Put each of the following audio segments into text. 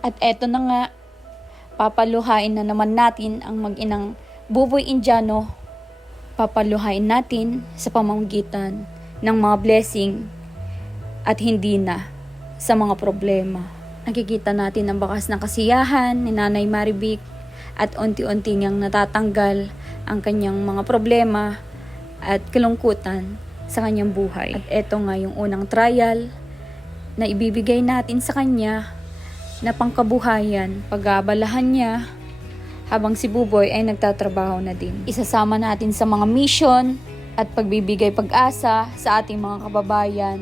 At eto na nga, papaluhain na naman natin ang mag-inang Buboy Indiano. Papaluhain natin sa pamamagitan ng mga blessing at hindi na sa mga problema. Nakikita natin ang bakas ng kasiyahan ni Nanay Marivic at unti-unti niyang natatanggal ang kanyang mga problema at kalungkutan sa kanyang buhay. At eto nga yung unang trial na ibibigay natin sa kanya na pangkabuhayan, pag-aabalahan niya habang si Buboy ay nagtatrabaho na din. Isasama natin sa mga mission at pagbibigay pag-asa sa ating mga kababayan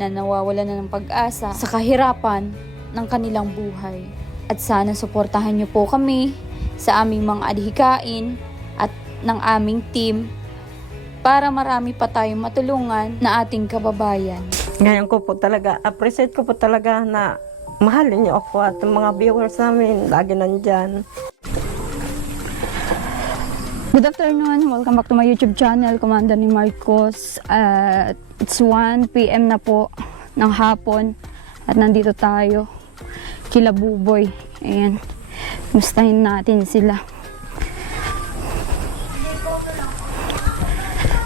na nawawalan na ng pag-asa sa kahirapan ng kanilang buhay. At sana suportahan niyo po kami sa aming mga adhikain at ng aming team para marami pa tayong matulungan na ating kababayan. Ngayon ko po talaga, appreciate ko po talaga na mahalin niyo ako at mga viewers namin lagi nandyan. Good afternoon, welcome back to my YouTube channel, Commander ni Marcos. It's 1 PM na po ng hapon at nandito tayo kila Buboy. Ayan, mustahin natin sila.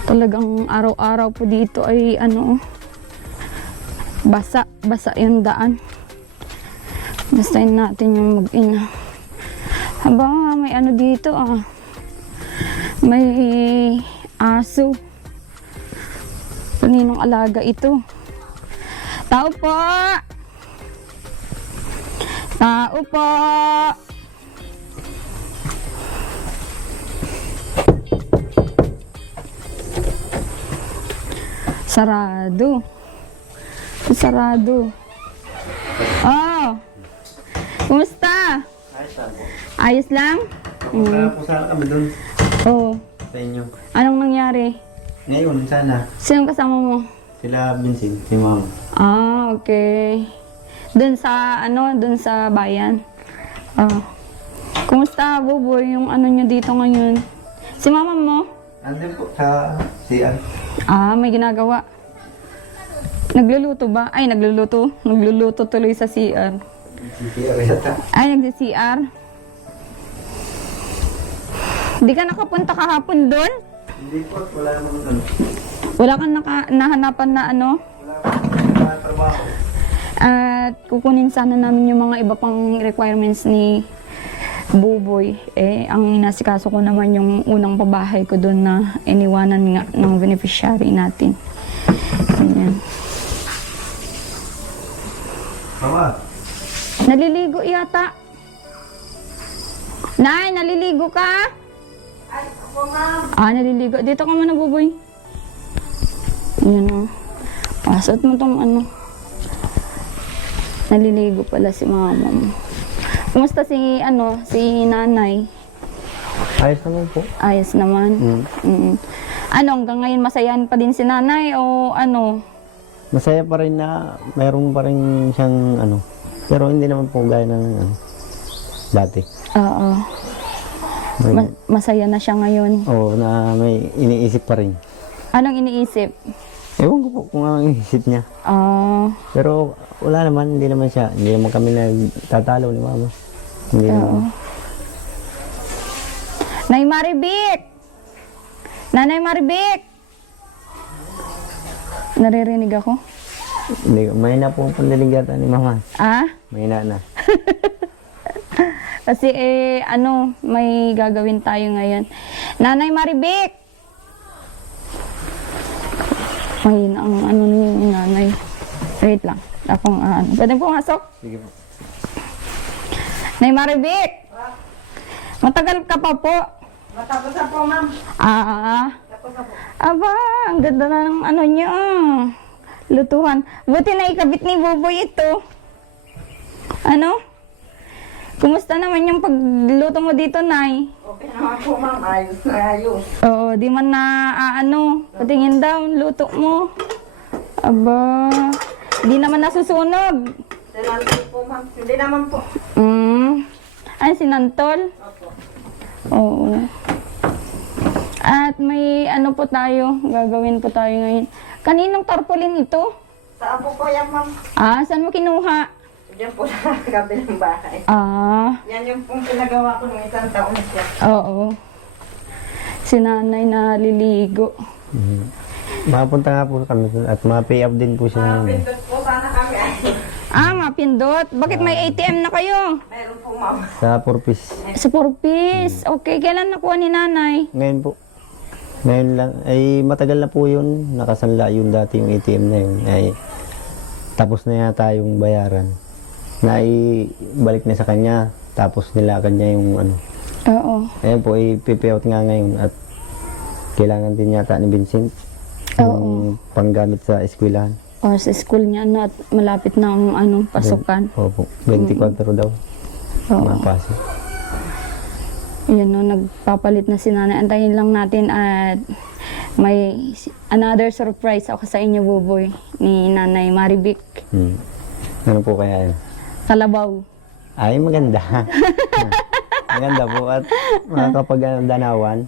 Talagang araw-araw po dito ay basa yung daan. Mustahin natin yung mag-ina. Haba, may dito may aso. Kaninong alaga ito? Tao po! Tao po! Sarado. Sarado. Oh! Kumusta? Ayos lang? Pupunta po sana kami doon Oo. sa inyo. Anong nangyari? Ngayon, sana. Sinong kasama mo? Sila Vincent, si Mama. Ah, okay. Doon sa bayan. Kumusta, Buboy, yung nyo dito ngayon? Si mama mo? Andun po sa CR. May ginagawa. Nagluluto ba? Ay, nagluluto. Nagluluto tuloy sa CR. Si CR yata. Ay, nagsi-CR. Di ka nakapunta kahapon doon? Hindi po, wala naman Wala kang nahanapan na Wala naman trabaho. At kukunin sana namin yung mga iba pang requirements ni Buboy. Ang inasikaso ko naman yung unang pabahay ko doon na iniwanan nga ng beneficiary natin. Ganyan. Mama. Naliligo yata. Nay, naliligo ka? Ay, ako ma'am. Naliligo. Dito ka muna, Buboy. Ayan pasot mo tong Naliligo pala si mama mo. Kumusta si nanay? Ayos naman po. Ayos naman. Hanggang ngayon masayahan pa din si nanay o Masaya pa rin na mayroon pa rin siyang pero hindi naman po gaya ng dati. Oo. Masaya na siya ngayon. Oo, na may iniisip pa rin. Anong iniisip? Ewan ko po kung ang iniisip niya. Pero wala naman, hindi naman kami nagtatalo ni Mama. Hindi naman. Nay Marivic! Nanay Marivic! Naririnig ako? Hindi, mahina po ang pandinig yata ni Mama. Mahina na. Kasi may gagawin tayo ngayon. Nanay Marivic! Mahina ang ni nanay. Wait lang. Akong pwede pumasok? Sige po. Nay Marivic! Matagal ka pa po? Matapos na po ma'am. Tapos na po. Aba, ang ganda na ng niya. Lutuhan. Buti na ikabit ni Buboy ito. Kumusta naman yung pagluto mo dito, Nay? Okay naman po ma'am. Ayos na ayos. Oo, di man na patingin daw, luto mo. Aba, di naman nasusunog. Sinantol po ma'am. Hindi naman po. Ay, sinantol? Opo. Oo. At may gagawin po tayo ngayon. Kaninong tarpaulin ito? Saan po po yan ma'am? Saan mo kinuha? Diyan po sa kabilang bahay. Ah, Yan yung pong pinagawa ko ng isang taon siya. oo. Si nanay na liligo. Makapunta nga po kami doon at ma-pay up din po siya. Pindot po sana kami ay. Ah, mapindot. Bakit may ATM na kayo? Meron po ma'am. Sa Purpose. Sa 4 piece. Okay, kailan nakuha ni nanay? Ngayon po. Ngayon lang. Ay matagal na po yun. Nakasanla yun dati yung ATM na yun. Ay tapos na yata yung bayaran. Naibalik na sa kanya. Tapos nilakad niya yung ano. Oo. Ayan po, i-payout nga ngayon at kailangan din yata ni Vincent yung panggamit sa eskwelahan. O, sa school niya, no, at malapit na ang ano, pasukan. Opo, 24 daw. Oo. Mapasok. Yan, no, nagpapalit na si nanay. Antayin lang natin at may another surprise ako sa inyo, Buboy, ni Nanay Marivic. Ano po kaya yun? Kalabaw. Ay, maganda. Maganda po at makakapag-danawan,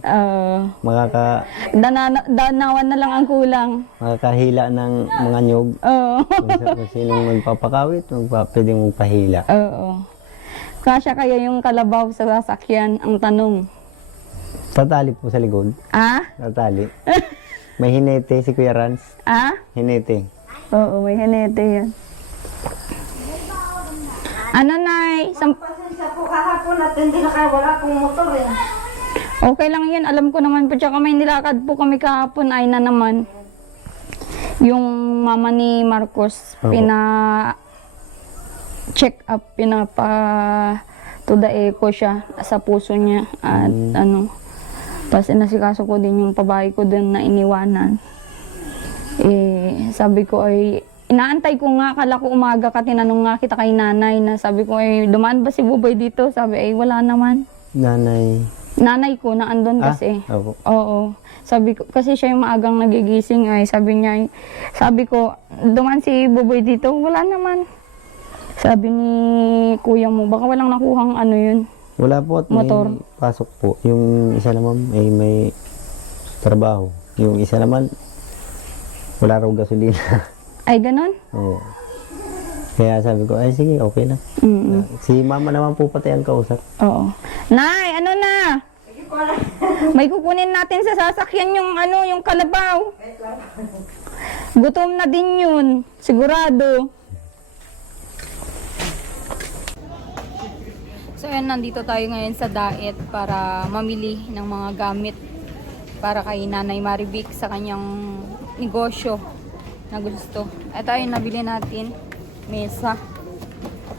Danawan na lang ang kulang. makakahila ng mga nyog. Oo. Kung sinong magpapakawit, pwedeng magpahila. Oo. Kasya kaya yung kalabaw sa sasakyan, ang tanong. Tatali po sa likod. Ah? Tatali. May hinete si Kuya Rans. Ah? Hinete. Oo, may hanete yan. Ano, Nay? Pasensya po kahapon at hindi nakawala pong motor eh. Okay lang yan. Alam ko naman po. Tsaka may nilakad po kami kahapon. Ay na naman. Yung mama ni Marcos, Opo. check up, to the echo siya sa puso niya. At ano, tapos inasikaso ko din yung pabahay ko din na iniwanan. Sabi ko ay, inaantay ko nga, kala ko umaga ka, tinanong nga kita kay nanay na sabi ko ay, dumaan ba si Buboy dito? Sabi ay, wala naman. Nanay ko na andon kasi. Opo. Oo. Sabi ko, kasi siya yung maagang nagigising ay, sabi niya, sabi ko, dumaan si Buboy dito? Wala naman. Sabi ni kuya mo, baka walang nakuhang ano yun. Wala po at Motor. may pasok po. Yung isa naman ay may trabaho. Yung isa naman, wala raw gasolina. Ay, ganon? Oo. Kaya sabi ko, ay sige, okay na. Si mama naman po pati ang kausap. Oo. Nay, ano na? May kukunin natin sa sasakyan yung ano, yung kalabaw. Gutom na din yun. Sigurado. So ayan, nandito tayo ngayon sa Daet para mamili ng mga gamit para kay Nanay Marivic sa kanyang negosyo na gusto. Ito yung nabili natin, mesa.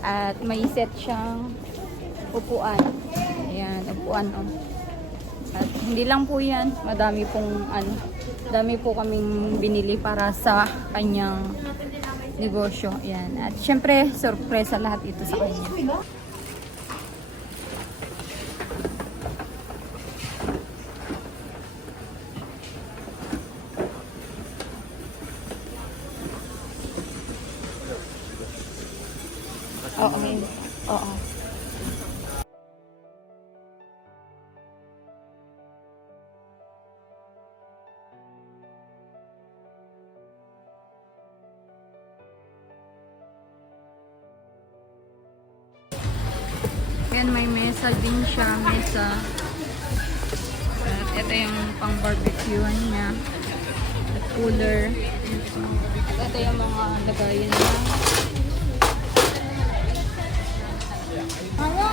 At may set siyang upuan. Ayan, upuan. Oh. At hindi lang po yan, madami pong dami po kaming binili para sa kanyang negosyo. Ayan. At syempre, sorpresa lahat ito sa kanya. Oo. Oo. Yan, may mesa din siya, mesa. At ito yung pang barbecuean niya. At cooler. At ito yung mga lagayan niya. Ano?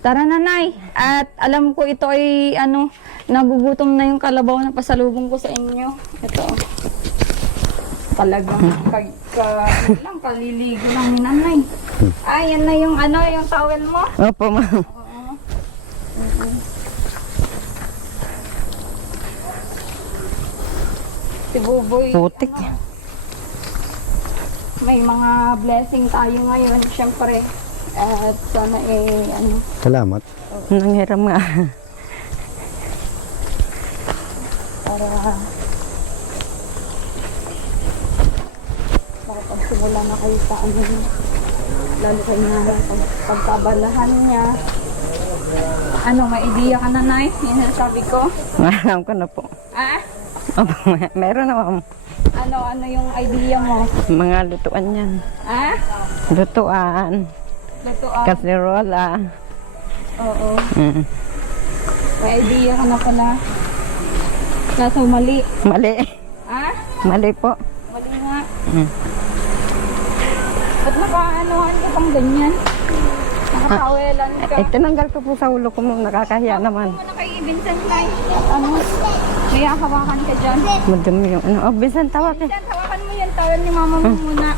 Tara na, Nay. At alam ko ito ay nagugutom na yung kalabaw na pasalubong ko sa inyo. Ito. Talagang kaliligo lang ni Nanay. Ay, yan na yung yung towel mo. Opo, ma'am. Si Buboy. Putik. May mga blessing tayo ngayon, syempre. At sana Salamat. Nanghiram nga. para makapagsimula na kayo sa ano niya. Lalo kayo nga pagkabalahan niya. Ano, may idea ka na, Nay? Yan ang sabi ko. Alam ko na po. Ah? Opo, meron na ma'am. Ano yung idea mo? Mga lutuan yan. Ah? Lutuan. Lutuan. Kaserola. Oo. Mm. May idea ka na pala. Kaso mali. Mali. Ah? Mali po. Mali nga. Mm. Ba't nakaanohan ka pang ganyan? Nakakawelan ka. Eh, tinanggal ko po sa ulo ko ma'am. Nakakahiya naman. Ano kay Vincent Lai? Ano? May hawakan ka dyan. Madumi yung ano. Oh, Vincent, tawag eh. Vincent, hawakan mo yan. Tawag ni mama mo muna.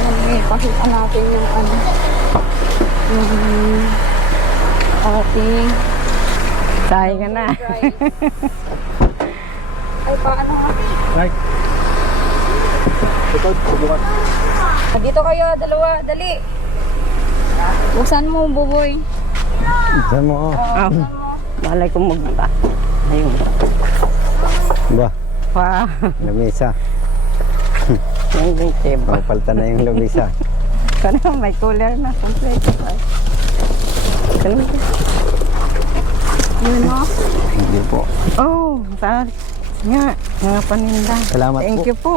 Ayan, pakita natin yung ano. Yung ating Sahi ka na. rice. Ay, paano nga? Right. Ito, bukas. Dito kayo, dalawa. Dali. Buksan mo, buboy. Saan mo? Oh. Oh. Buksan mo. Malay ko magbuka. Ayun. Ba, Wow. lamisa. Yung table. Papalta na yung lamisa. Ano, may cooler na. Complete. Ano? Yun mo. Hindi po. Oh, sa nga, mga paninda. Salamat Thank po. you po.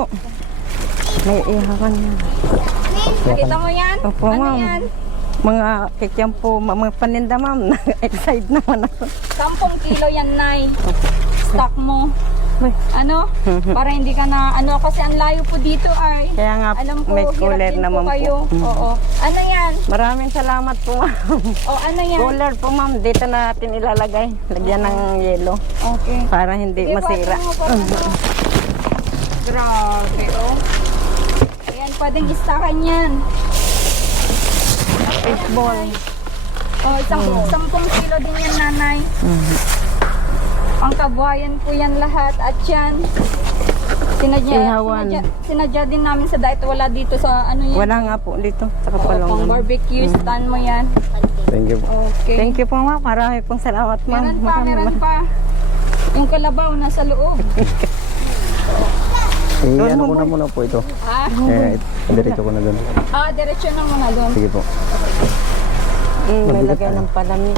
May ihawan yan. Nakita mo yan? Opo, Ano ma'am. yan? Mga kikyam po, mga paninda, ma'am. Excited naman ako. 10 kilo yan, Nay. Stock mo. Uy. Ano? Para hindi ka na, ano, kasi ang layo po dito ay. Kaya nga, Alam ko, may hirap cooler din naman po kayo. po. Oo. Ano yan? Maraming salamat po, ma'am. O, ano yan? Cooler po, ma'am. Dito natin ilalagay. Lagyan ng yelo Okay. para hindi Sige, masira. pwede mo pa, ano? Grabe, oh. Ayan, pwedeng istakan yan. Fishball. Oh, 10 kilo din yan, Nanay. Ang kabuhayan po yan lahat. At yan, Ihawan. sinadya din namin sa diet. Wala dito sa ano yan. Wala nga po dito. Sa Oo, pang kapalong. barbecue, stand mo yan. Thank you po. Okay. Thank you po, ma'am. Marami pong salamat, ma'am. Meron pa. Yung kalabaw nasa loob. Ano ko na muna po ito. Ah, Diretso ko na doon. Diretso na muna doon. Sige po. May lagay ng palamin.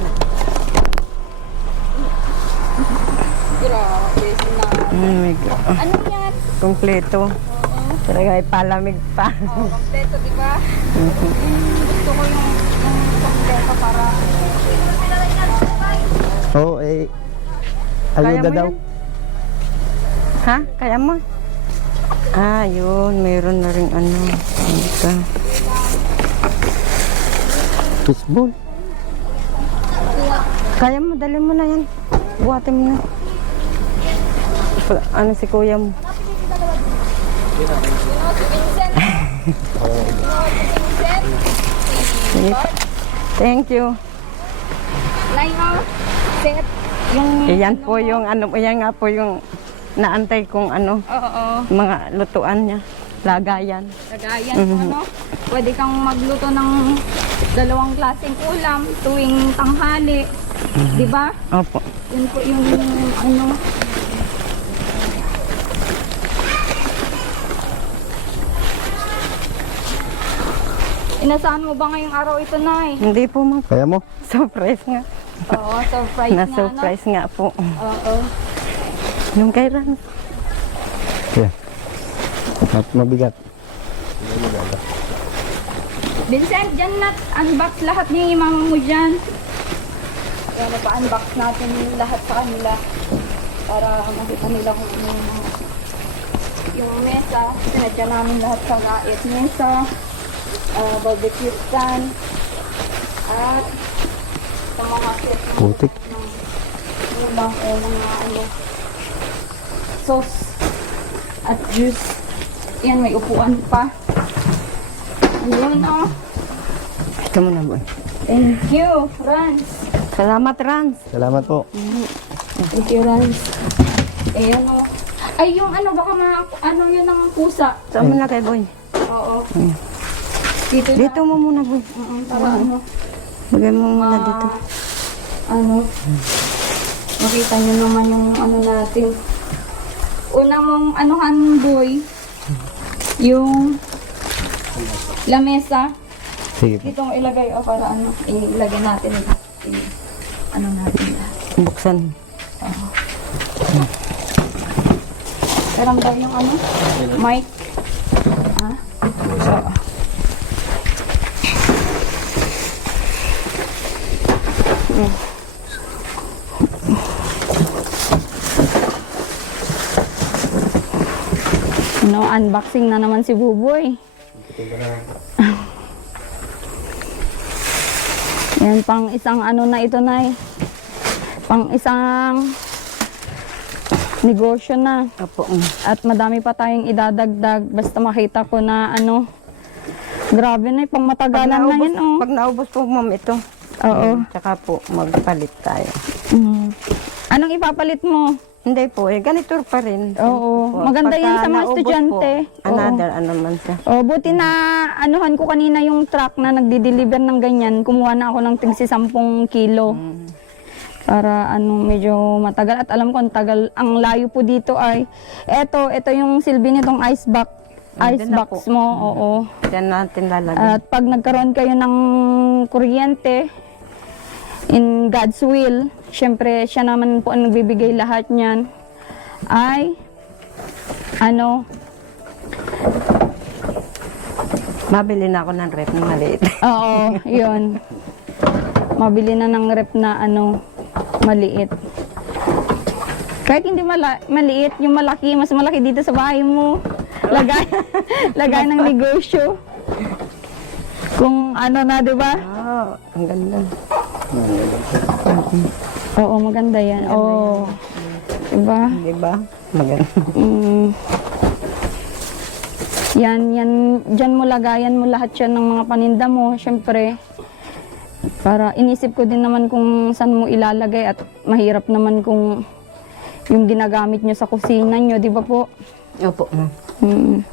Grabe, Oh my God. Ano yan? Kompleto. Talaga ay palamig pa. Oh, kompleto, di ba? Gusto ko yung kompleto para... Oo, eh. Kaya Ayuda mo daw. yan? Ha? Kaya mo? Ah, yun. Mayroon na rin ano. Ito. Fishball. Kaya mo, dali mo na yan. Buhatin mo na. Ano si kuya mo? You know, si Vincent. Thank you. Nine, oh. Set. Yung... Iyan po yung ano, iyan nga po yung naantay kong ano, Oo. mga lutuan niya. Lagayan. Lagayan mo, ano? Pwede kang magluto ng 2 klaseng ulam tuwing tanghali. Di ba? Opo. Yun po yung ano. Inasahan mo ba ngayong araw ito, Nay? Hindi po, ma'am. Kaya mo? Surprise nga. Oo, surprise na, Na-surprise nga po. ano? Oo. Yung kay Ran. Yeah. Mabigat. Vincent, dyan na. Unbox lahat ni mama mo dyan. Kaya napa-unbox natin lahat sa kanila. Para makita nila kung ano yung mesa. Sinadya namin lahat sa ngait. Mesa, barbecue stand, at sa mga set ng Putik. ulam o mga ano, sauce at juice. Yan, may upuan pa. Ayun, oh. Ito mo na, boy. Thank you, Franz. Salamat, Rans. Salamat po. Thank you, Franz. Ayan, oh. Ay, yung ano, baka ano yun ang pusa. Saan mo na kay boy? Oo. Dito, Dito mo muna, boy. Para ano, Bagay mo muna dito. ano, Makita nyo naman yung ano natin. Una mong anuhan, boy. Yung lamesa. Sige po. Dito mo ilagay o para ano, ilagay natin. Ano natin lahat. Buksan. Karam daw yung ano, mic. Ha? Oo. No, unboxing na naman si Buboy. Yan, pang isang ano na ito, Nay. Pang isang negosyo na. Opo. At madami pa tayong idadagdag. Basta makita ko na ano. Grabe na, pang matagalan na yun, oh. Pag naubos po, ma'am, ito. Oo. Tsaka po, magpalit tayo. Mm. Anong ipapalit mo? Hindi po, ganito pa rin. Oo. Po. Maganda Pagka yan sa mga naubos estudyante. Po, another, ano man siya. Oh, buti na anuhan ko kanina yung truck na nagdi-deliver ng ganyan. Kumuha na ako ng tigsi 10 kilo. Para ano, medyo matagal. At alam ko, ang layo po dito ay, ito yung silbi nitong ice Andun na box po. mo. Oo. Diyan natin lalagyan. At pag nagkaroon kayo ng kuryente, in God's will, syempre siya naman po ang nagbibigay lahat niyan, ay, ano, Mabili na ako ng rep na maliit. oo, yun. Mabili na ng rep na ano, maliit. Kahit hindi maliit, yung malaki, mas malaki dito sa bahay mo. Lagay ng negosyo. Kung ano na, di ba? Ang ganda. Oo, maganda yan. Oo. Diba? Diba? Maganda. Mm. Yan, dyan mo lagayan mo lahat yan ng mga paninda mo, syempre. Para inisip ko din naman kung saan mo ilalagay at mahirap naman kung yung ginagamit nyo sa kusina nyo, di ba po? Opo. Mm.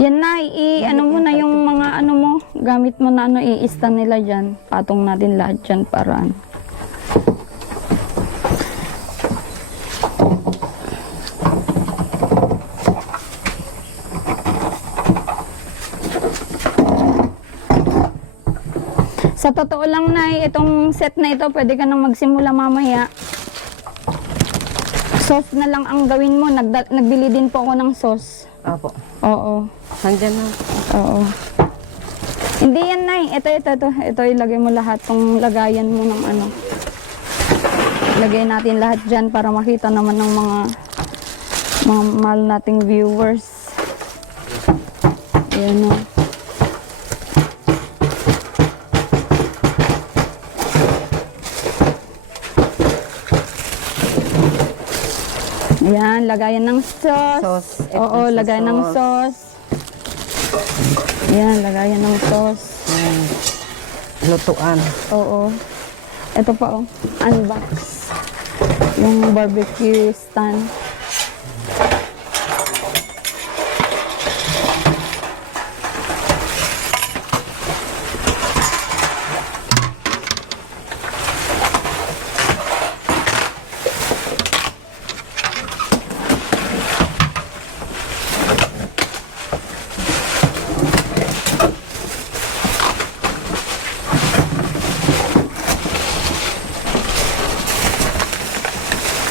Yan na, ano mo na yung mga ano mo, gamit mo na ano, i-stand nila dyan. Patong natin lahat dyan para ano. Sa totoo lang, Nay, itong set na ito, pwede ka nang magsimula mamaya. Sauce na lang ang gawin mo. Nagbili din po ako ng sauce. Opo. Oo. Nandiyan na. Oo. Hindi yan, Nay. Ito, ilagay mo lahat. Itong lagayan mo ng ano. Lagay natin lahat dyan para makita naman ng mga mahal nating viewers. Ayan o. Ayan, lagayan ng sauce. Sauce. Oo, Ito sa lagayan ng sauce. Ayan, lagayan ng sauce. Lutuan. Oo. Ito pa oh, unbox. Yung barbecue stand.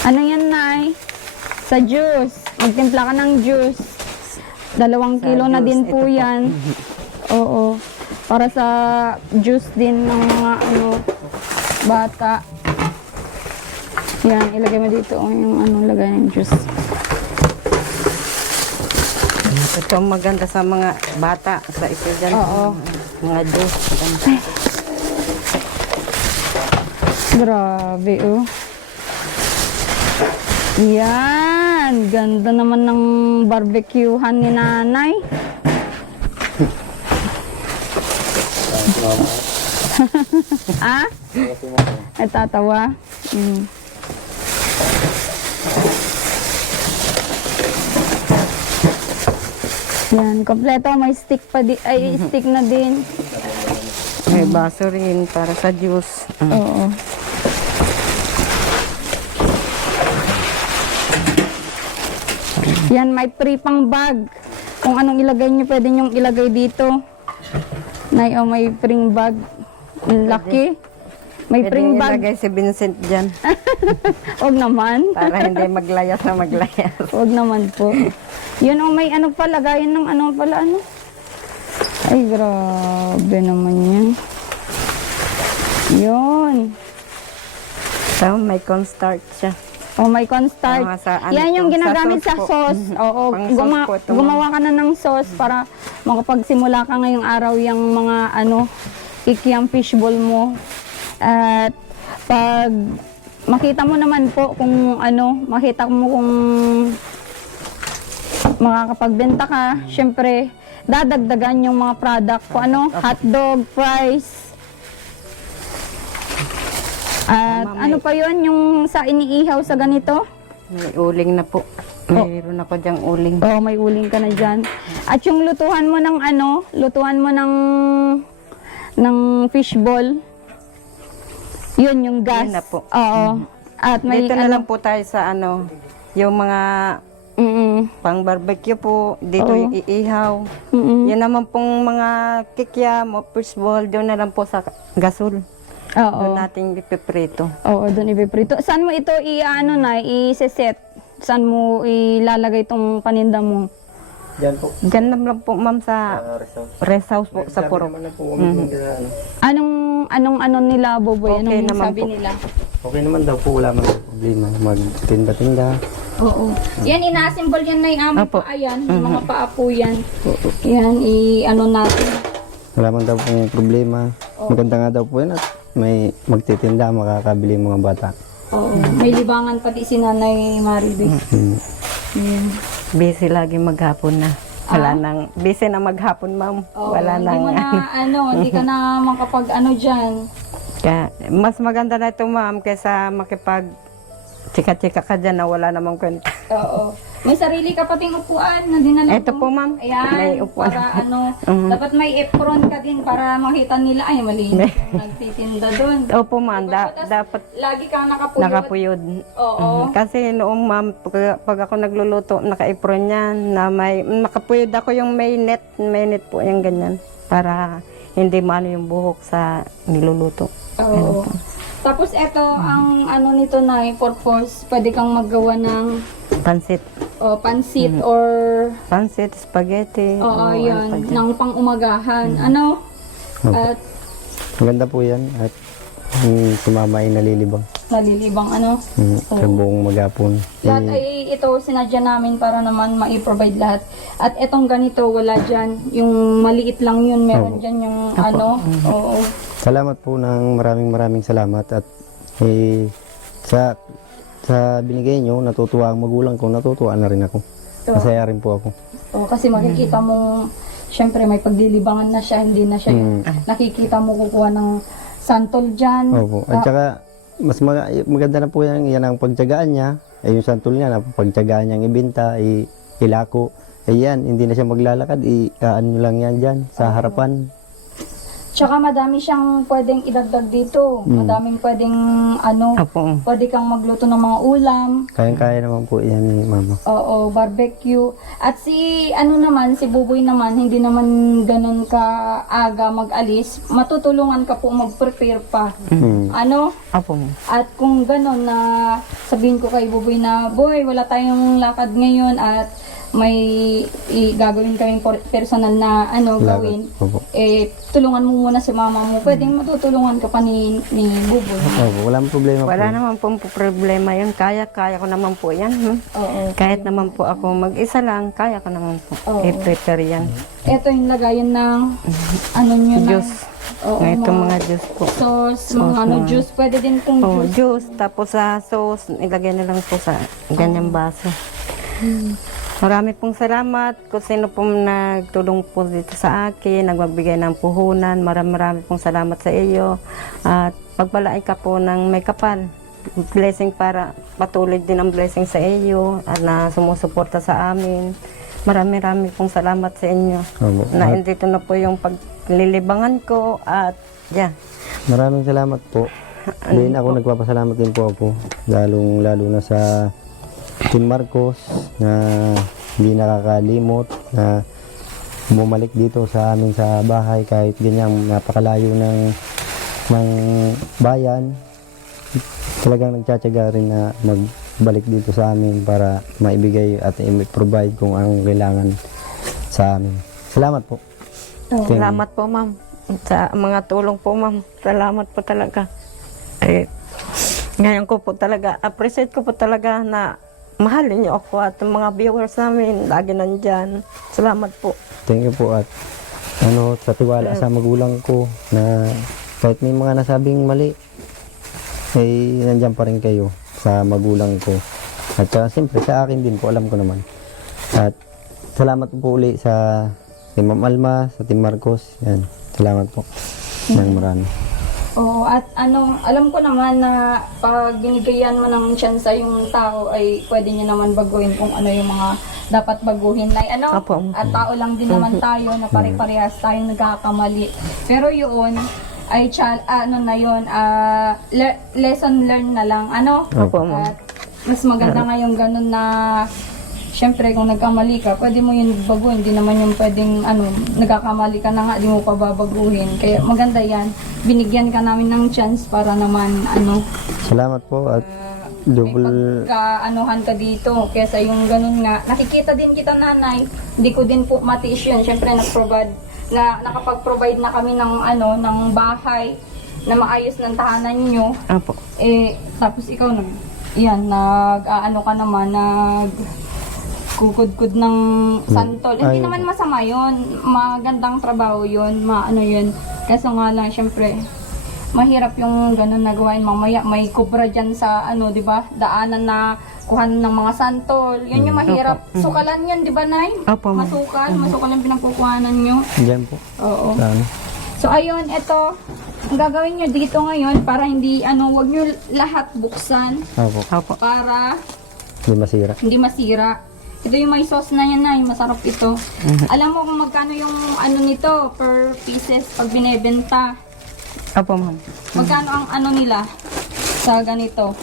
Ano yan, Nay? Sa juice. Magtimpla ka ng juice. 2 kilo na juice, din ito po po. yan. Oo. Para sa juice din ng mga ano, bata. Yan, ilagay mo dito yung ano, lagay ng juice. Ito ang maganda sa mga bata, sa estudyante. Oo. Mga juice. Grabe, oh. Yan. Ganda naman ng barbecuehan ni Nanay. Ah? Natatawa? Mm. Yan, kompleto. May stick pa stick na din. May baso rin para sa juice. Oo. Yan, may free pang bag. Kung anong ilagay nyo, pwede nyo ilagay dito. May free bag. Ang laki. May Pwede free bag. ilagay si Vincent dyan Huwag naman. para hindi maglayas na maglayas. Huwag naman po. Yun, may ano pa, lagayan ng ano pala, ano. Ay, grabe naman yan. Yun. So, may cornstarch siya. Oh, may cornstarch. Sa ano Yan yung po, ginagamit sa sa sauce sauce. po. Oo, Pang sauce po ito, ma'am. gumawa ka na ng sauce para makapagsimula ka ngayong araw yung mga ikiang fishball mo. At pag makita mo naman po kung makita mo kung makakapagbenta ka, syempre, dadagdagan yung mga product ko, hotdog, fries. At ano pa yon yung sa iniihaw sa ganito? May uling na po. Mayroon ako dyang uling. Oo, may uling ka na dyan. At yung lutuhan mo ng ng fishball, yun yung gas. Yun na po. Oo. At may Dito na lang po tayo sa yung mga pang barbecue po. Dito yung iihaw. Yan naman pong mga kikiam o fishball, doon na lang po sa gasol. Oo. Doon natin ipiprito. Oo, doon ipiprito. Saan mo ito i-set? Saan mo ilalagay itong paninda mo? Diyan po. Diyan lang po, ma'am, sa rest house po, sa Purok. Anong nila, Boboy? Okay Anong naman sabi po. nila? Okay naman daw po, wala man problema. Magtinda-tinda. Oo. Yan, ina-assemble yan na yung aming Opo. paa yan. Yung mga paa po yan. Yan, natin. Wala man daw pong problema. Maganda nga daw po yan at may magtitinda, makakabili yung mga bata. Oo. May libangan pati si Nanay Maribe. Yan. Busy lagi maghapon na. Wala nang, busy na maghapon, ma'am. Oo, Wala hindi nang, mo na, hindi ka na makapag dyan. Kaya, mas maganda na ito, ma'am, kaysa makipag chika-chika ka dyan na wala namang kwenta. Oo. May sarili ka pating upuan na dinala Ito ko. po, ma'am. Ayan, May upuan. para dapat may apron ka din para makita nila, ay malinis yung nagtitinda doon. Opo, ma'am. Dapat Lagi kang nakapuyod. nakapuyod. Oo. Kasi noong, ma'am, pag ako nagluluto, naka-apron yan, na may, nakapuyod ako yung may net po yung ganyan. Para hindi maano yung buhok sa niluluto. Oo. Tapos ito, ang nito na, purpose, pwede kang maggawa ng Pansit. pansit or Pansit, spaghetti. oo, o yun, ano pa dyan. ng pang-umagahan. At Maganda po yan at sumama ay nalilibang. nalilibang Sa buong maghapon. Lahat ay ito sinadya namin para naman ma-provide lahat. At etong ganito, wala dyan. Yung maliit lang yun, meron dyan yung oo. Salamat po ng maraming salamat at sa binigay nyo, natutuwa ang magulang ko, natutuwa na rin ako. Masaya rin po ako. Oo, kasi makikita mo, syempre may paglilibangan na siya, hindi na siya yung nakikita mo kukuha ng santol dyan. Opo. At saka, mas maganda na po yan ang pagtyagaan niya. Ay yung santol niya, pagtyagaan niyang ibenta, ilako. Yan, hindi na siya maglalakad, nyo lang yan dyan sa harapan. Tsaka madami siyang pwedeng idagdag dito. Madaming pwedeng Opo. pwede kang magluto ng mga ulam. Kayang-kaya naman po yan ni Mama. Oo, barbecue. At si si Buboy naman, hindi naman ganun ka aga mag-alis. Matutulungan ka po mag-prepare pa. Opo. At kung ganun na sabihin ko kay Buboy na, Boy, wala tayong lakad ngayon at may gagawin kaming personal na gawin. Opo. Tulungan mo muna si mama mo. Pwedeng matutulungan ka pa ni Buboy. Opo, walang problema Wala po. naman po problema yun. Kaya ko naman po yan. Oo. Kahit naman po ako mag-isa lang, kaya ko naman po. Oo. I-prepare yan. Ito yung lagayan ng nyo na. Juice. Oo, Itong mga juice po. sauce, mga juice. Pwede din pong Oh, juice. juice. Tapos sa sauce, ilagay na lang po sa ganyang baso. Marami pong salamat kung sino pong nagtulong po dito sa akin, nagbibigay ng puhunan. Marami pong salamat sa iyo. At pagpalain ka po ng may kapal. Blessing para patuloy din ang blessing sa iyo at na sumusuporta sa amin. Marami pong salamat sa inyo. Opo. Na indito na po yung paglilibangan ko at yeah. Maraming salamat po. Din ako nagpapasalamat din po ako. Lalo na sa Team Marcos na hindi nakakalimot na bumalik dito sa amin sa bahay kahit ganyang napakalayo ng bayan. Talagang nagtsatsaga rin na magbalik dito sa amin para maibigay at i-provide kung anong kailangan sa amin. Salamat po. Thank you. Salamat po, ma'am. Sa mga tulong po, ma'am. Salamat po talaga. Ngayon ko po talaga, appreciate ko po talaga na mahalin niyo ako at mga viewers namin lagi nandyan. Salamat po. Thank you po at sa tiwala sa magulang ko na kahit may mga nasabing mali, ay nandiyan pa rin kayo sa magulang ko. At siyempre sa akin din po, alam ko naman. At salamat po uli sa Team Ma'am Alma, sa Team Marcos. Yan. Salamat po. Nang marami. Oo, at alam ko naman na pag binigyan mo ng chance yung tao ay pwede niya naman baguhin kung ano yung mga dapat baguhin. Opo. At tao lang din naman tayo na pare-parehas tayong nagkakamali. Pero yun ay lesson learned na lang. Opo, ma'am. At mas maganda ngayon ganun na syempre, kung nagkamali ka, pwede mo yun baguhin. Hindi naman yung pwedeng, nagkakamali ka na nga, di mo pa babaguhin. Kaya maganda yan. Binigyan ka namin ng chance para naman, Salamat po at double... pagka-anuhan ka dito. Kesa yung ganun nga, nakikita din kita, nanay. Hindi ko din po matiis yun. Syempre, nakapag-provide na kami ng bahay na maayos ng tahanan nyo. Opo. Tapos ikaw ka naman, kukudkud ng santol. Hindi naman masama yun. Magandang trabaho yun. Yun. Kaso nga lang, syempre, mahirap yung ganun na gawain. Mamaya may kubra dyan sa, di ba? Daanan na kuhan ng mga santol. Yun yung mahirap. Sukalan yun, di ba, Nay? Opo, ma'am. Masukal yung pinagkukuhanan nyo. Diyan po. Oo. Saan? So, ayun, ito. Ang gagawin nyo dito ngayon para hindi, wag nyo lahat buksan. Opo. Para Hindi masira. hindi masira. Ito yung may sauce na yan, Nay. Masarap ito. Alam mo kung magkano yung nito per pieces pag binebenta. Opo, ma'am. Magkano ang nila sa ganito?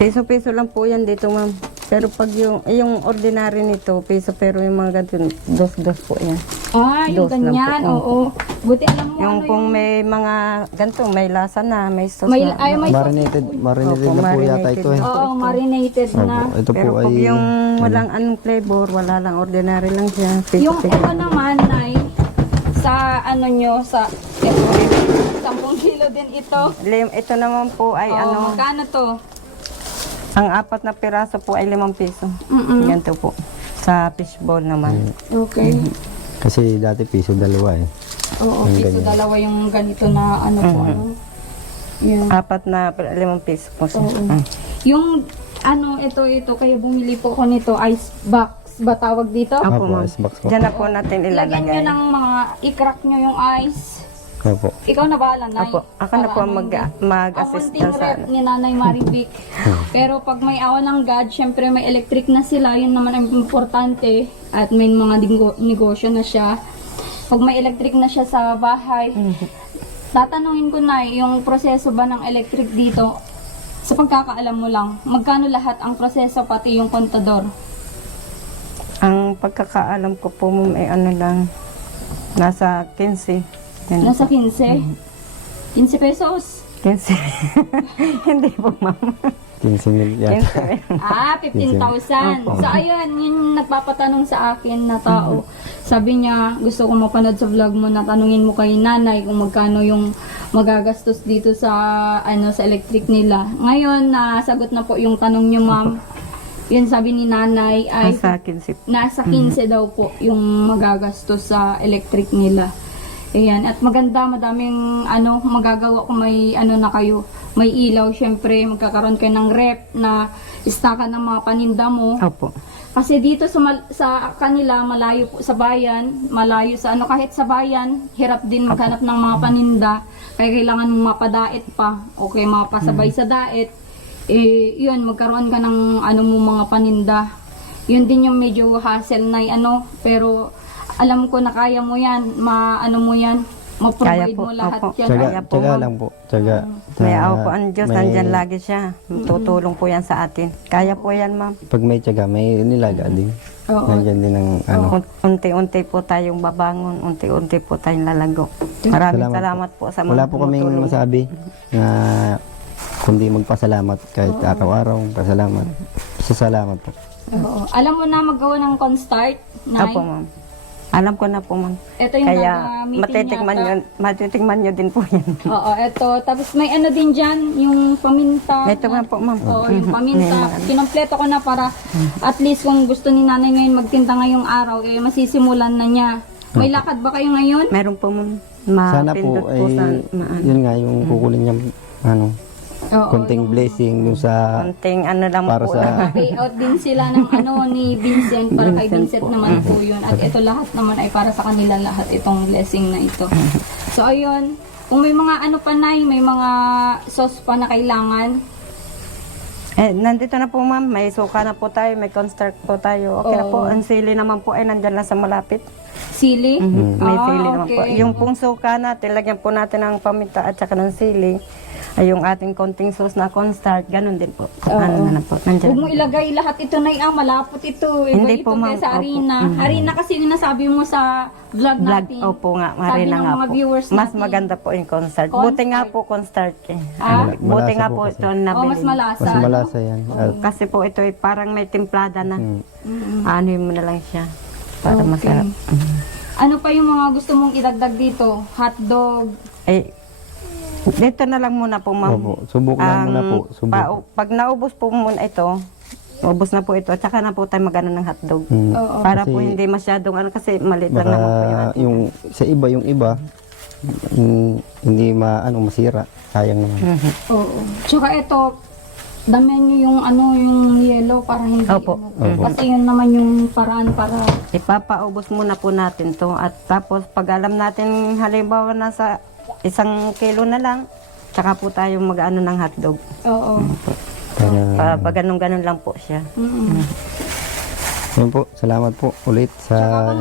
Piso-piso lang po yan dito, ma'am. Pero pag yung ordinary nito, piso, pero yung mga ganito, dos po yan. Yung Dos lang ganyan. po. Oo. Buti alam mo Yung kung may mga ganito, may lasa na, may sauce May- na. ay, may- Marinated Opo, na po yata ito eh. Oo, marinated na. Opo, ito po Pero pag ay... yung walang anong flavor, wala lang, ordinary lang siya. Yung Piso-piso. ito naman, Nay, sa sa 10 kilo din ito. Ito naman po ay Magkano to? ang 4 na piraso po ay 5 piso. Ganito po. Sa fishball naman. Okay. Kasi dati piso dalawa eh. Oo, Yung piso ganyan. dalawa yung ganito na po. Yan. 4 na 5 piso po siya. Oo. Yung ito, kaya bumili po ako nito, ice box ba tawag dito? Opo, Opo, ma'am. icebox po. Diyan na po natin Lagyan nyo ilalagay. ng i-crack nyo yung ice. Opo. Ikaw na bahala, Nay. Opo, ako na po ang mag-assist Ang munting sa rep ni Nanay Marivic. Pero pag may awa ng God, syempre may electric na sila, yun naman ang importante. At may mga negosyo na siya. Pag may electric na siya sa bahay, tatanungin ko na yung proseso ba ng electric dito, sa pagkakaalam mo lang, magkano lahat ang proseso pati yung kontador? Ang pagkakaalam ko po, ma'am, ay lang, nasa 15. Yan Nasa po. 15? 15 pesos? 15. Hindi po, ma'am. 15 mil yata. 15,000. So, ayun, yung nagpapatanong sa akin na tao. Sabi niya, gusto ko mapanood sa vlog mo na tanungin mo kay nanay kung magkano yung magagastos dito sa, sa electric nila. Ngayon, nasagot na po yung tanong niyo, ma'am. Yun sabi ni nanay ay Nasa 15. nasa 15 daw po yung magagastos sa electric nila. Ayan, at maganda, madaming magagawa kung may na kayo. May ilaw, syempre, magkakaroon kayo ng rep na istakan ng mga paninda mo. Opo. Kasi dito sa kanila, malayo po sa bayan, malayo sa kahit sa bayan, hirap din maghanap ng mga paninda. Kaya kailangan mong mapadait pa, okay, mapasabay sa dait. Yun, magkaroon ka ng mo mga paninda. yun din yung medyo hassle na pero alam ko na kaya mo yan, maano mo yan, Kaya ma-provide po, mo lahat opo. yan. Tsaga, Kaya po, tsaga ma'am. lang po. Tsaga. May awa po ang Diyos, may- nandyan lagi siya. Tutulong po yan sa atin. Kaya po yan, ma'am. Pag may tsaga, may nilaga din. Oo. Nandyan din ang ano. Unti-unti po tayong babangon, unti-unti po tayong lalago. Maraming salamat po sa mga Wala po kaming tumutulong. masabi na kundi magpasalamat kahit araw-araw. Pasalamat. Salamat po. Oo. Alam mo na maggawa ng cornstarch, Nay? Opo, ma'am. Alam ko na po, ma'am. Ito yung Kaya meeting matitikman nyo din po yan. Oo, ito. Tapos may ano din dyan, yung paminta. Ito nga po, ma'am. Oo, yung paminta. Kinompleto ko na para at least kung gusto ni nanay ngayon magtinda ngayong araw, masisimulan na niya. May lakad ba kayo ngayon? Meron po, ma'am. Sana Mapindot po po ay sa yun nga yung kukunin niya ano, Oo. konting blessing yung sa konting ano lang para po. sa Payout din sila ng ni Vincent para kay Vincent Vincent po. naman po yun. At ito lahat naman ay para sa kanila lahat itong blessing na ito. So ayun, kung may mga ano pa Nay, may mga sauce pa na kailangan. Nandito na po, ma'am. May suka na po tayo, may cornstarch po tayo. Okay na po. Ang sili naman po ay nandyan lang sa malapit. Sili? May sili naman po. okay. Yung pong suka natin, lagyan po natin ng paminta at saka ng sili. Ay yung ating konting sauce na cornstarch, ganun din po. Kung ano na po. Nandyan. Huwag mo ilagay lahat ito na malapot ito. Iba Hindi ito po, ma'am. sa Opo. harina. Harina kasi nasabi mo sa vlog Vlog, natin. opo nga, Sabi marina ng nga mga po. viewers Mas natin. maganda po yung cornstarch. Cornstarch. Buti nga po cornstarch eh. Ah? Buti Malasa nga po po kasi. ito nabili. mas malasa. mas malasa yan. At, Kasi po ito ay parang may timplada na. Mm-mm. Ano mo na lang siya. Para Okay. masarap. Ano pa yung mga gusto mong idagdag dito? Hotdog? Eh, dito na lang muna po, ma'am. opo, subok lang muna po. Subok. Pag naubos po muna ito, ubos na po ito, at saka na po tayo mag-ano ng hotdog. Oo. Para Kasi po hindi masyadong ano, kasi maliit lang Baka naman po yung ating. yung yung iba hindi masira. Sayang naman. Oo. Tsaka ito, damihan nyo yung yung yellow para hindi. Opo. Opo. Kasi yun naman yung paraan para. Ipapaubos muna po natin to at tapos pag alam natin halimbawa nasa 1 kilo na lang, tsaka po tayo mag-ano ng hotdog. Oo. Para, Pag ganun-ganun lang po siya. Mm-mm. yun po, salamat po ulit Tsaka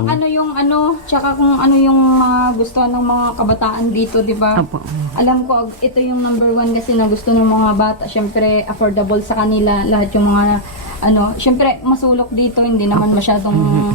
sa kung ano yung mga gusto ng mga kabataan dito, di ba? Opo. Alam ko, ito yung number 1 kasi na gusto ng mga bata. Siyempre, affordable sa kanila. Lahat yung mga, siyempre, masulok dito. Hindi naman masyadong,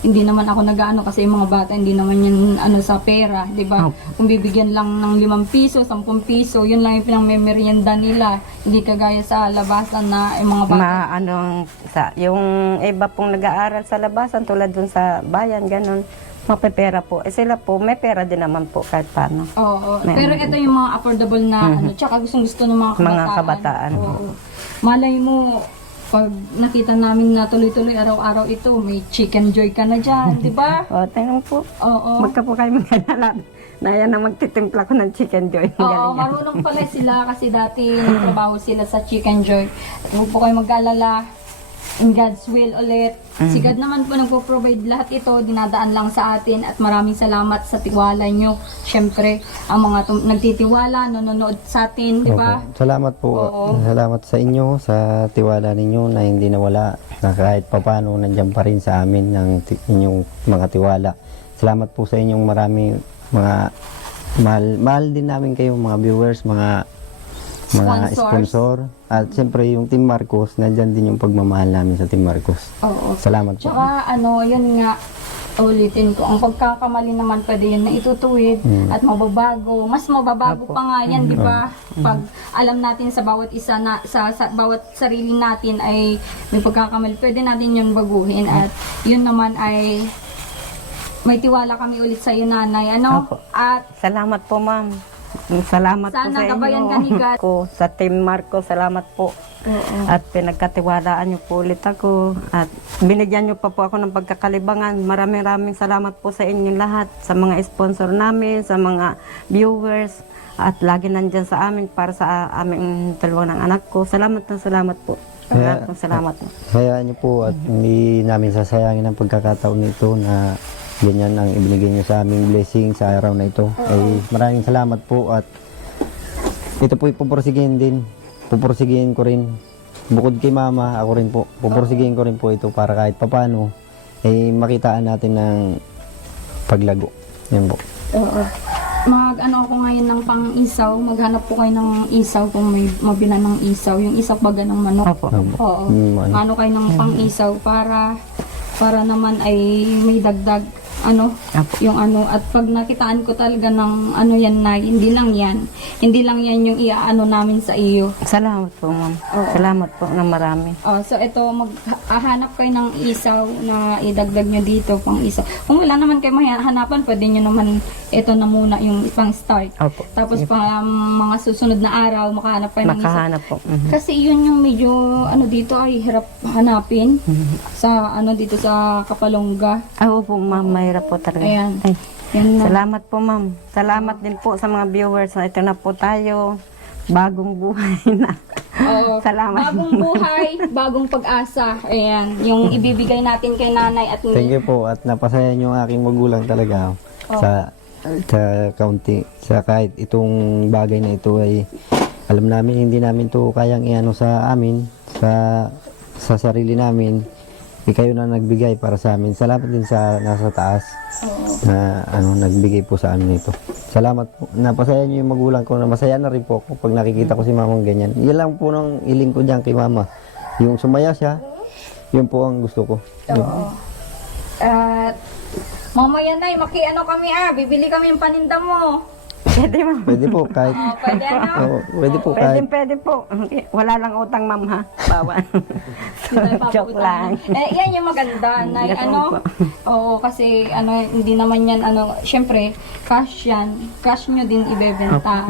hindi naman ako nag-ano kasi yung mga bata, hindi naman yan, sa pera, di ba? Kung bibigyan lang ng 5 piso, 10 piso, yun lang yung pinang-merienda nila. Hindi kagaya sa labasan na yung mga bata. Yung iba pong nag-aaral sa labasan tulad dun sa bayan, ganun, mapepera po. Sila po, may pera din naman po kahit paano. Oo. Pero ito yung mga affordable na, tsaka gustong-gusto ng mga kabataan. Mga kabataan. Oo. Malay mo, pag nakita namin na tuloy-tuloy araw-araw ito, may chicken joy ka na dyan, di ba? O, tingnan po. Oo. Magka po kayo mag-alala. Na yan na magtitimpla ko ng chicken joy. Oo, Galing yan. marunong pala sila kasi dati nagtrabaho sila sa Chicken Joy. At huwag po kayo mag-alala. In God's will ulit. Si God naman po nagpo-provide lahat ito. Dinadaan lang sa atin at maraming salamat sa tiwala nyo. Siyempre, ang mga nagtitiwala, nanonood sa atin, di ba? Opo. Salamat po. Oo. Salamat sa inyo, sa tiwala ninyo na hindi nawala, na kahit papano nandiyan pa rin sa amin ng inyong mga tiwala. Salamat po sa inyong marami mga mahal din namin kayo mga viewers, mga sponsor. At siyempre yung Team Marcos, nandiyan din yung pagmamahal namin sa Team Marcos. Oo. Salamat po. Tsaka yun nga, ulitin ko, ang pagkakamali naman pwede yun na itutuwid at mababago. Mas mababago pa nga yan, di ba? Pag alam natin sa bawat isa na, sa bawat sarili natin ay may pagkakamali, pwede natin yun baguhin. At yun naman ay may tiwala kami ulit sa iyo, nanay. Opo. At Salamat po, ma'am. Salamat po Sana sa inyo. gabayan ka ni God. Sa Team Marco, salamat po. oo. At pinagkatiwalaan niyo po ulit ako. At binigyan niyo pa po ako ng pagkakalibangan. Maraming salamat po sa inyong lahat. Sa mga sponsor namin, sa mga viewers. At lagi nandyan sa amin para sa aming dalawang ng anak ko. Salamat po. Salamat po. Hayaan niyo po at hindi namin sasayangin ang pagkakataon nito na ganyan ang ibinigay niyo sa aming blessing sa araw na ito. Ay maraming salamat po at ito po ipupursigihin din. Pupursigihin ko rin bukod kay mama, ako rin po, pupursigihin ko rin po ito para kahit papano, makitaan natin ng paglago. Yan po. Oo. Mag-ano ako ngayon ng pang-isaw, maghanap po kayo ng isaw kung may mabila ng isaw, yung isaw baga ng manok. Opo. Oo. Ano. Ano kayo ng pang-isaw para naman ay may dagdag Opo. yung at pag nakitaan ko talaga ng yan na hindi lang yan yung iaano namin sa iyo. Salamat po, ma'am. Salamat po na marami. So ito maghahanap kayo ng isaw na idagdag nyo dito pang isaw. Kung wala naman kayo mahanapan, pwede nyo naman ito na muna yung pang start. Opo. Tapos pa mga susunod na araw makahanap kayo ng isaw. Makahanap po. Kasi yun yung medyo dito ay hirap hanapin sa dito sa Kapalongga. Opo, ma'am. Mahirap po talaga. Ayan. Ay, Yan na. salamat po, ma'am. Salamat din po sa mga viewers. Ito na po tayo. Bagong buhay na. Oo. Salamat. Bagong buhay, bagong pag-asa. Ayan, yung ibibigay natin kay nanay at Thank you po at napasaya niyo ang aking magulang talaga sa kaunti. Sa kahit itong bagay na ito ay alam namin hindi namin to kayang iano sa amin, sa sarili namin. Kayo na nagbigay para sa amin. Salamat din sa nasa taas na nagbigay po sa amin ito. Salamat po. Napasaya niyo yung magulang ko na masaya na rin po ako pag nakikita ko si mamang ganyan. Yan lang po nang iling ko diyan kay mama. Yung sumaya siya, yun po ang gusto ko. Oo. At mamaya na, kami bibili kami yung paninda mo. Pwede, ma'am. Pwede po kahit Pwede Oo, pwede po kahit Pwede po. Wala lang utang, ma'am, ha? Bawal. Joke lang. Yan yung maganda na Oo, kasi hindi naman yan syempre cash yan. Cash nyo din ibebenta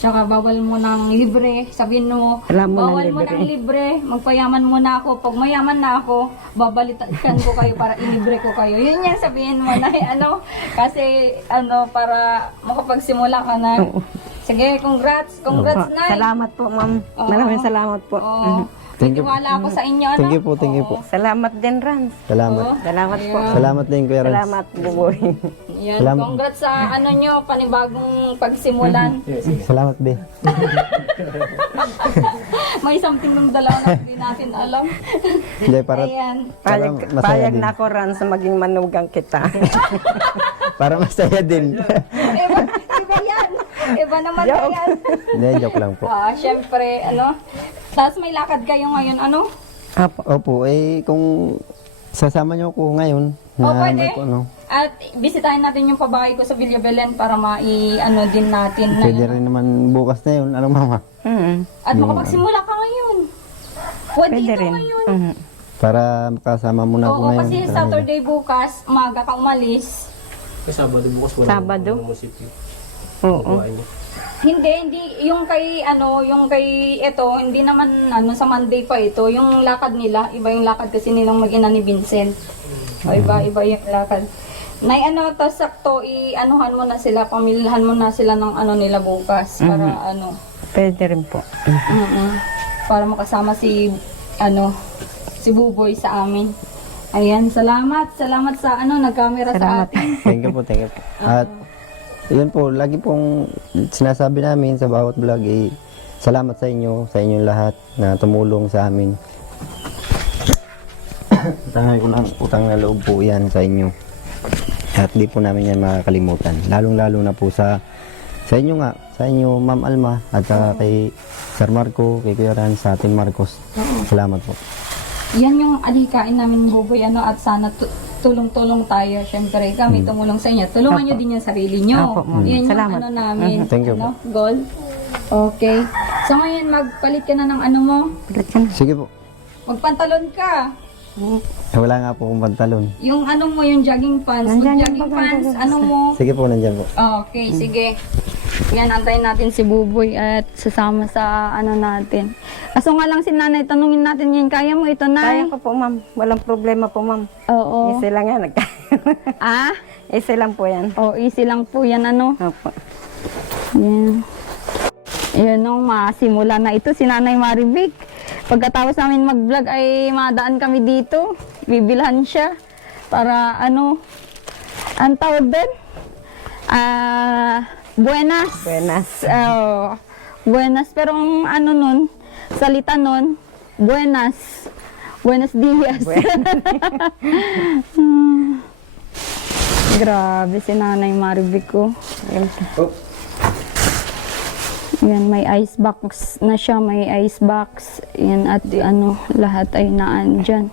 Tsaka bawal mo ng libre. Sabihin mo, Alam mo ng bawal mo libre. ng libre. Magpayaman muna ako. Pag mayaman na ako, babalikan ko kayo para ilibre ko kayo. Yun yan sabihin mo na kasi para makapagsimula ka na. Sige, congrats na. Salamat po, ma'am. Maraming salamat po. Oo. Thank you. Tiwala ako sa inyo, Thank you po, thank you po. Salamat din, Rans. Salamat. Salamat po. Salamat din Kuya Rans. Salamat, buboy. Yan, Salamat. congrats sa nyo, panibagong pagsimulan. Salamat be. May something ng dalawa na hindi natin alam. Hindi para Ayan. masaya Payag din. na ako, Rans, na maging manugang kita. Para masaya din. Iba yan. Iba naman na yan. Hindi, joke lang po. Syempre, tapos may lakad kayo ngayon, Opo, kung sasama niyo ako ngayon, pwede. may At bisitahin natin yung pabahay ko sa Villa Belen para din natin. pwede rin naman bukas na yun. Ano mama? At makapagsimula ka ngayon. Pwede Pwede ito rin. ngayon. Para makasama muna ako Oo, ngayon. kasi Saturday bukas, umaga ka umalis. Sabado bukas wala Sabado? ng munisipyo. Oo. Hindi yung kay hindi naman sa Monday pa ito, yung lakad nila, iba yung lakad kasi nilang mag-ina ni Vincent. O iba yung lakad. Nay tas sakto i-anuhan mo na sila, pamilhan mo na sila ng nila bukas para Pwede rin po. para makasama si Buboy sa amin. Ayan, salamat sa nag-camera sa atin. Thank you po, thank you po. At yun po, lagi pong sinasabi namin sa bawat vlog, salamat sa inyong lahat na tumulong sa amin. Tangay ko ng utang na loob po yan sa inyo. At di po namin yan makakalimutan. Lalong-lalo na po sa inyo nga, sa inyo Ma'am Alma at kay Sir Marco, kay Kuya Ran, sa ating Marcos. Salamat po. Yan yung alikain namin, Buboy, at sana tulong-tulong tayo. Siyempre, kami tumulong sa inyo. Tulungan nyo din yung sarili nyo. Apo, ma'am. Yan yung Salamat. namin. Thank you po. Goal. Okay. So ngayon, magpalit ka na ng mo. Ulit ka na. Sige po. Magpantalon ka. Wala nga po akong pantalon. Yung mo, yung jogging pants. Nandyan Yung yung jogging paganda. pants, mo. Sige po, nandyan po. Okay, sige. Yan, antayin natin si Buboy at sasama sa natin. Kaso nga lang si nanay, tanungin natin yan. Kaya mo ito, Kaya nay? ko po, ma'am. Walang problema po, ma'am. Oo. Easy lang yan. Ah? Easy lang po yan. Easy lang po yan, Opo. Yan. Yan nung masimula na ito si Nanay Maribik. Pagkatapos namin mag-vlog ay madaan kami dito. Bibilhan siya para ang tawag din? Buenas. Buenas. Buenas. Pero ang salita nun, Buenas. Buenos dias. Grabe si Nanay Maribik ko. Yan, may ice box na siya, may ice box. Yan, at ano, lahat ay naan dyan.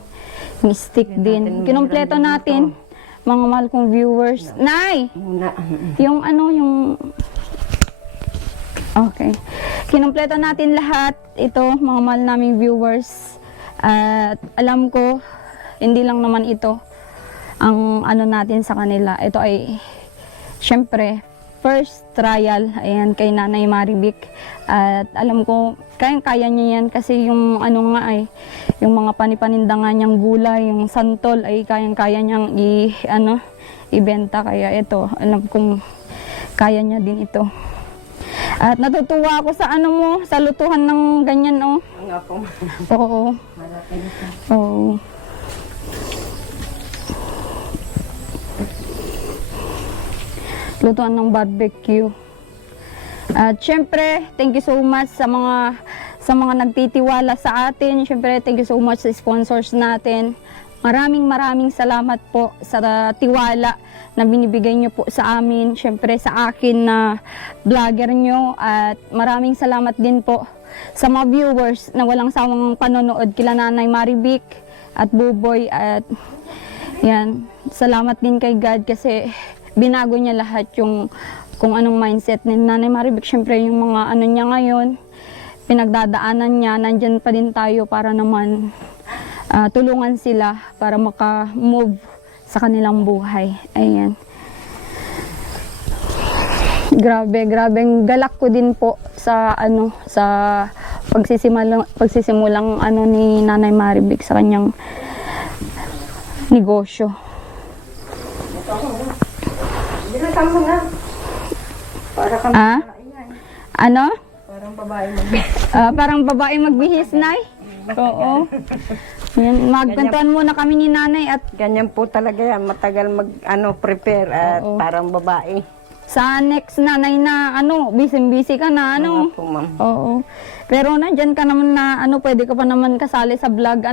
Yung stick din. Kinumpleto natin, mga mahal kong viewers. Nay! Muna. Yung ano, yung... Okay. Kinumpleto natin lahat. Ito, mga mahal naming viewers. At alam ko, hindi lang naman ito ang ano natin sa kanila. Ito ay, syempre, first trial. Ayan, kay Nanay Maribik. At alam ko, kaya niya yan kasi yung ano nga ay, yung mga panipanindangan niyang gulay, yung santol ay kaya niyang ibenta. Kaya ito, alam kong kaya niya din ito. At natutuwa ako sa ano mo, sa lutuhan ng ganyan, oh. Nga po. Oo. Oo. Lutuan ng barbecue. At syempre, thank you so much sa mga nagtitiwala sa atin. Syempre, thank you so much sa sponsors natin. Maraming salamat po sa tiwala na binibigay nyo po sa amin. Syempre, sa akin na vlogger nyo. At maraming salamat din po sa mga viewers na walang sawang panonood kila Nanay Maribik at Buboy. At yan, salamat din kay God kasi binago niya lahat yung kung anong mindset ni Nanay Maribik. Syempre, yung mga ano niya ngayon, pinagdadaanan niya, nandyan pa din tayo para naman tulungan sila para maka-move sa kanilang buhay. Ayan. Grabe, galak ko din po sa pagsisimulang ano ni Nanay Maribik sa kanyang negosyo. Binatang mo na. Para kami Ano? parang babae magbihis. Parang babae magbihis, Nay? Oo. Yan, magkwentuhan muna kami ni Nanay at Ganyan po talaga yan. Matagal prepare at Oo. parang babae. sa next Nanay na busy ka na Nga po, ma'am. Oo. Pero nandyan ka naman na pwede ka pa naman kasali sa vlog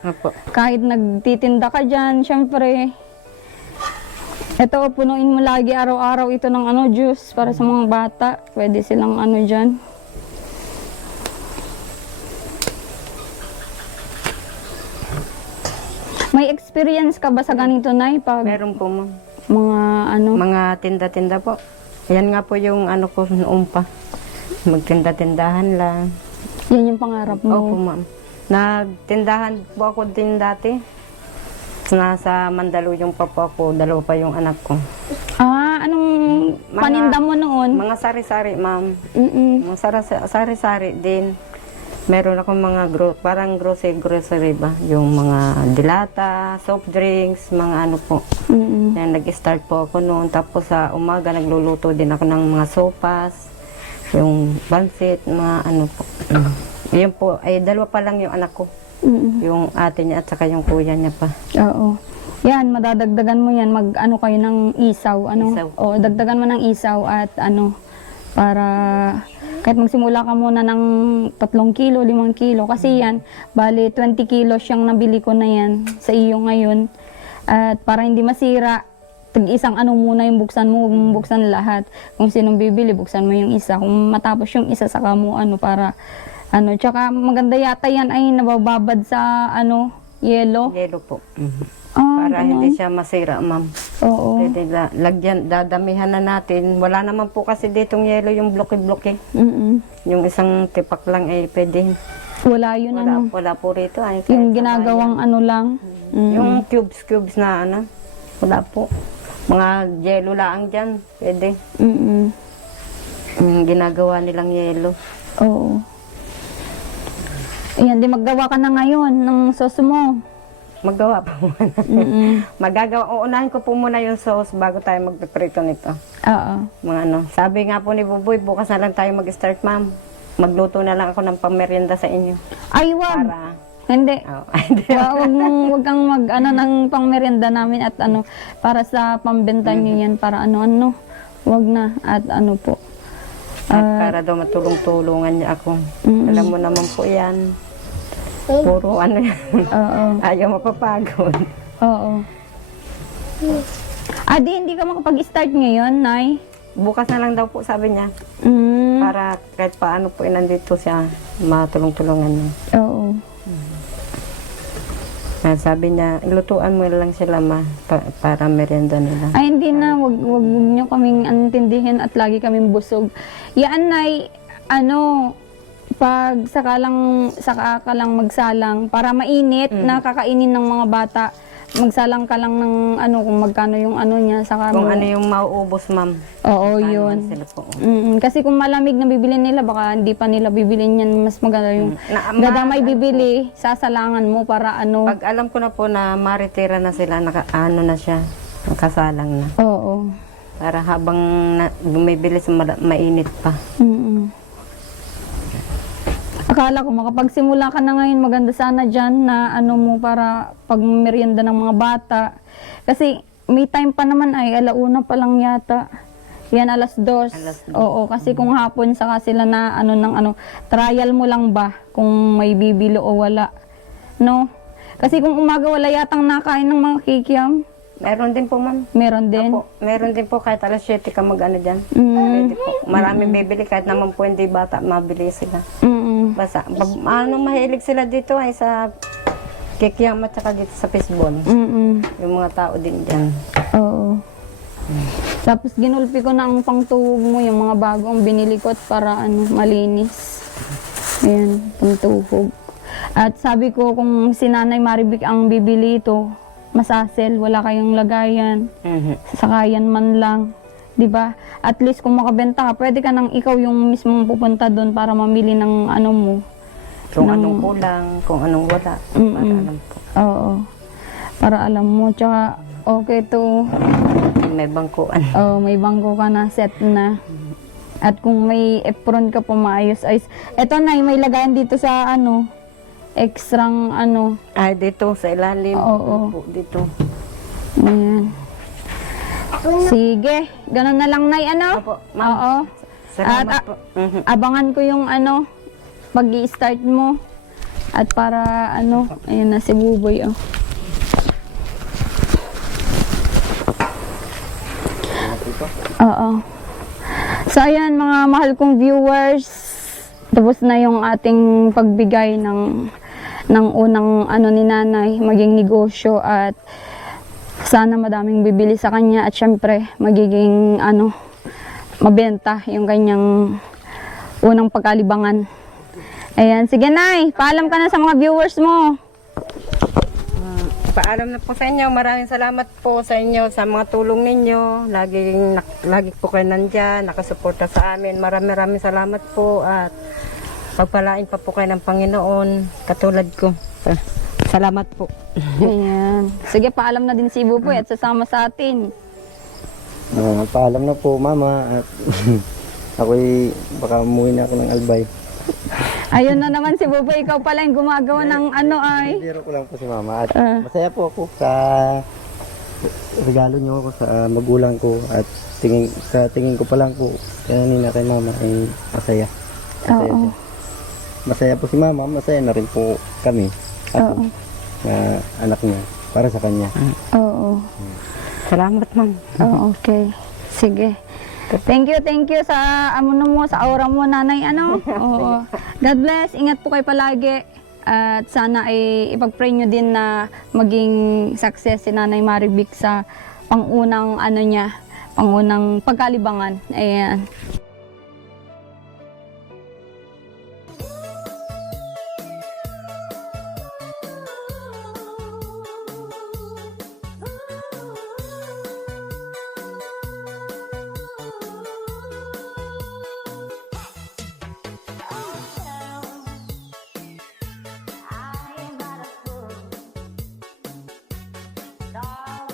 Apo. kahit nagtitinda ka dyan, syempre. Ito, punuin mo lagi araw-araw ito ng juice para sa mga bata. Pwede silang dyan. May experience ka ba sa ganito, Nay? Pag Meron po, ma'am. mga Mga tinda-tinda po. Yan nga po yung ko noon pa. Magtinda-tindahan lang. yan yung pangarap Opo, mo. ma'am. Nagtindahan po ako din dati. Nasa Mandaluyong pa po ako. Dalawa pa yung anak ko. Anong Mga- paninda mo noon? Mga sari-sari, ma'am. Mm-mm. Mga sari-sari din. Meron akong mga parang grocery ba? Yung mga dilata, soft drinks, mga po. Mm-mm. Yan, nag-start po ako noon. Tapos sa umaga, nagluluto din ako ng mga sopas, yung bansit, mga po. Yun po, ay dalawa pa lang yung anak ko. Mm-mm. Yung ate niya at saka yung kuya niya pa. Oo. Yan, madadagdagan mo yan. Kayo ng isaw. Isaw. O, dagdagan mo ng isaw at para kahit magsimula ka muna ng 3 kilo, 5 kilo. Kasi yan, bali 20 kilos siyang nabili ko na yan sa iyo ngayon. At para hindi masira, tag-isang muna yung buksan mo, buksan lahat. Kung sinong bibili, buksan mo yung isa. Kung matapos yung isa, saka mo para tsaka maganda yata yan ay nabababad sa yelo. Yelo po. ganun. Para hindi siya masira, ma'am. Oo. Pwede lagyan, dadamihan na natin. Wala naman po kasi ditong yelo yung bloke-bloke. Mm-mm. Yung isang tipak lang ay pwede. Wala yun Wala po rito. Ay, yung kahit sa ginagawang lang. bayan. Yung cubes na wala po. Mga yelo lang dyan. Pwede. Mm-mm. Yung ginagawa nilang yelo. Oo. Ayan, di maggawa ka na ngayon ng sauce mo. Magawa pa muna. Mm-mm. Uunahin ko po muna yung sauce bago tayo magpiprito nito. Oo. Mga Sabi nga po ni Buboy, bukas na lang tayo mag-start, ma'am. Magluto na lang ako ng pamerienda sa inyo. Ay, wag. Para... Hindi. Hindi. Wag kang ng pangmerienda namin at para sa pambenta niyo yan para wag na at po. At para daw matulong-tulungan niya ako. Alam mo naman po yan. Puro ano yan. Oo. Ayaw mapapagod. Oo. Adi, hindi ka makapag-start ngayon, Nay? Bukas na lang daw po sabi niya. Mm. Para kahit paano po nandito siya, matulong-tulungan niya. Oo. Sabi niya, lutuan mo lang sila para merienda nila. Ay, hindi na. Wag niyo kaming intindihin at lagi kaming busog. Yan, Nay, pag saka ka lang magsalang, para mainit na kakainin ng mga bata, magsalang ka lang ng kung magkano yung niya. Saka Kung ano yung mauubos, ma'am. Oo, Paano yun. sila po. Kasi kung malamig na bibili nila, baka hindi pa nila bibili niyan. Mas maganda yung dadamay bibili, sasalangan mo para Pag alam ko na po na maritira na sila, na siya, nakasalang na. Oo. Para habang bumibili sa mainit pa. Mm-mm. Akala ko makapagsimula ka na ngayon, maganda sana dyan na mo para pag merienda ng mga bata. Kasi may time pa naman ay alauna pa lang yata. Yan, alas 2. Oo, kasi kung hapon saka sila na trial mo lang ba kung may bibili o wala. No? Kasi kung umaga wala yatang nakain ng mga kikiam. Meron din po, ma'am. Meron din. Opo, meron din po kahit alas 7 ka dyan. Mm. Pwede po. Maraming bibili kahit naman po hindi bata, mabili sila. Mm-mm. Basta, mahilig sila dito ay sa kikiam at saka dito sa fishball. Mm-mm. Yung mga tao din dyan. Oo. Tapos ginulpi ko na ang pangtuhog mo, yung mga bagong binili ko at para malinis. Ayan, pangtuhog. At sabi ko kung si Nanay Maribik ang bibili ito, masasel, wala kayong lagayan. Sakayan man lang. 'Di ba? At least kung makabenta ka, pwede ka nang ikaw yung mismong pupunta doon para mamili ng mo. Kung anong kulang, kung anong wala. Para alam po. Oo. Para alam mo. Tsaka, okay to. May bangkuan. May bangko ka na, set na. At kung may apron ka pa maayos, ayos. Eto na, may lagayan dito sa extrang Ay, dito sa ilalim. Oo. Po, dito. Ayan. Sige, ganun na lang, Nay, Opo, ma'am. Oo. Salamat At po. abangan ko yung pag-i-start mo. At para ayun na si Buboy, Oo. So ayan mga mahal kong viewers, tapos na yung ating pagbigay ng unang ni Nanay, maging negosyo at sana madaming bibili sa kanya at syempre magiging mabenta yung kanyang unang pagkalibangan. Ayan, sige Nay, paalam ka na sa mga viewers mo. Paalam na po sa inyo. Maraming salamat po sa inyo sa mga tulong ninyo. Lagi po kayo nandyan, nakasuporta sa amin. Maraming salamat po at pagpalain pa po kayo ng Panginoon katulad ko. Salamat po. Ayan. Sige, paalam na din si Buboy at sasama sa atin. Paalam na po, Mama. At ako'y baka umuwi na ako ng Albay. Ayun na naman si Buboy, ikaw pala yung gumagawa ng ay. Biro ko lang po si Mama. At masaya po ako sa regalo niyo ako sa magulang ko. At tingin ko pa lang po kanina kay Mama ay masaya. Masaya Oo. siya. Masaya po si Mama, masaya na rin po kami. Ako, na anak niya, para sa kanya. Oo. Salamat, ma'am. Oh, okay. Sige. Thank you sa sa aura mo, Nanay, Oo. God bless. Ingat po kayo palagi. At sana ay ipag-pray nyo din na maging success si Nanay Maribik sa pangunang pangunang pagkalibangan. Ayan. Darling,